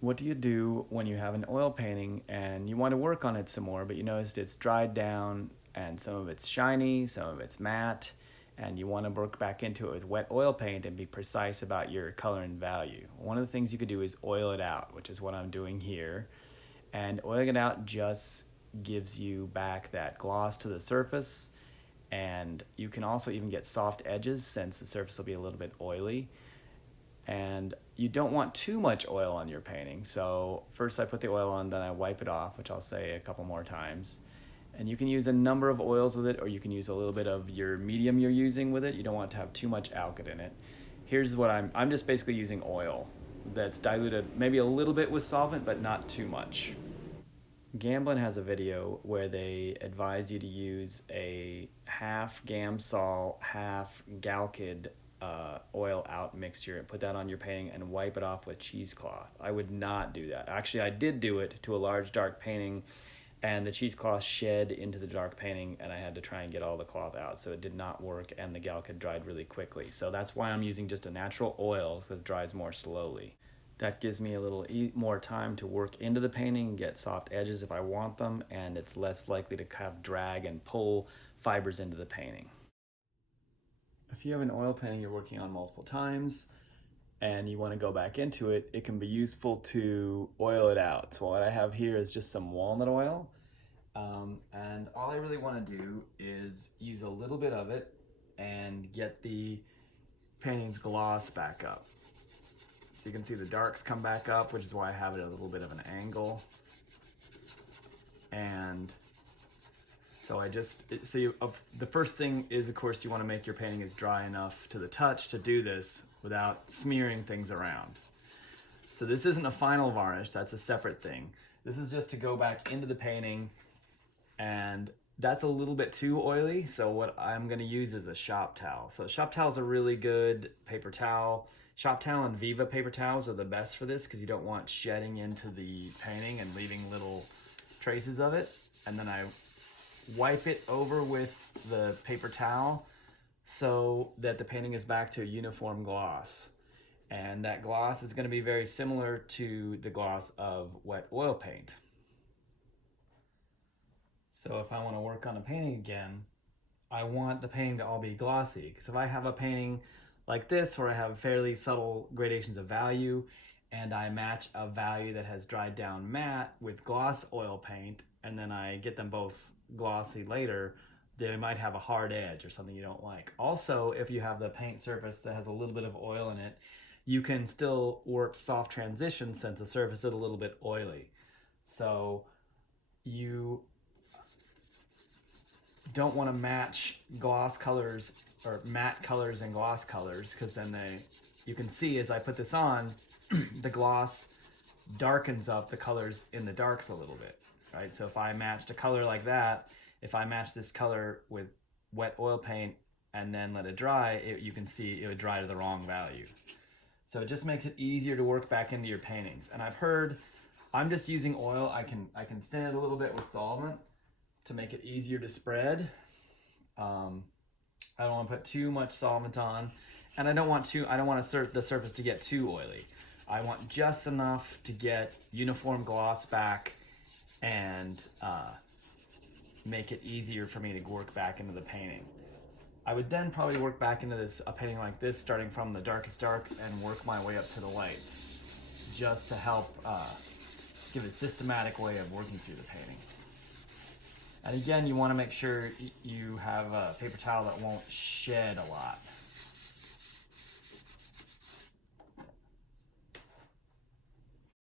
What do you do when you have an oil painting and you want to work on it some more, but you noticed it's dried down and some of it's shiny, some of it's matte, and you want to work back into it with wet oil paint and be precise about your color and value? One of the things you could do is oil it out, which is what I'm doing here. And oiling it out just gives you back that gloss to the surface, and you can also even get soft edges since the surface will be a little bit oily. And you don't want too much oil on your painting. So first I put the oil on, then I wipe it off, which I'll say a couple more times. And you can use a number of oils with it, or you can use a little bit of your medium you're using with it. You don't want to have too much alkyd in it. Here's what I'm just basically using oil that's diluted maybe a little bit with solvent, but not too much. Gamblin has a video where they advise you to use a half Gamsol, half Galkyd oil out mixture and put that on your painting and wipe it off with cheesecloth. I would not do that. Actually, I did do it to a large dark painting, and the cheesecloth shed into the dark painting, and I had to try and get all the cloth out, so it did not work, and the Galkyd dried really quickly. So that's why I'm using just a natural oil, so it dries more slowly. That gives me a little more time to work into the painting and get soft edges if I want them, and it's less likely to have drag and pull fibers into the painting. If you have an oil painting you're working on multiple times and you want to go back into it, it can be useful to oil it out. So what I have here is just some walnut oil, and all I really want to do is use a little bit of it and get the painting's gloss back up. So you can see the darks come back up, which is why I have it at a little bit of an angle. And so the first thing is, of course, you want to make your painting as dry enough to the touch to do this without smearing things around. So this isn't a final varnish, that's a separate thing. This is just to go back into the painting, and that's a little bit too oily, so what I'm going to use is a shop towel. So shop towel is a really good paper towel. Shop towel and Viva paper towels are the best for this because you don't want shedding into the painting and leaving little traces of it. And then I wipe it over with the paper towel so that the painting is back to a uniform gloss. And that gloss is going to be very similar to the gloss of wet oil paint. So if I want to work on a painting again, I want the painting to all be glossy. Because if I have a painting like this where I have fairly subtle gradations of value and I match a value that has dried down matte with gloss oil paint, and then I get them both glossy later, they might have a hard edge or something you don't like. Also, if you have the paint surface that has a little bit of oil in it, you can still work soft transition since the surface is a little bit oily. So you don't want to match gloss colors or matte colors and gloss colors, because then you can see as I put this on, the gloss darkens up the colors in the darks a little bit, right? So if I matched a color like that, if I match this color with wet oil paint and then let it dry, you can see it would dry to the wrong value. So it just makes it easier to work back into your paintings. And I've heard, I'm just using oil. I can thin it a little bit with solvent to make it easier to spread. I don't want to put too much solvent on, and I don't want the surface to get too oily. I want just enough to get uniform gloss back and make it easier for me to work back into the painting. I would then probably work back into a painting like this, starting from the darkest dark and work my way up to the lights, just to help give a systematic way of working through the painting. And again, you want to make sure you have a paper towel that won't shed a lot.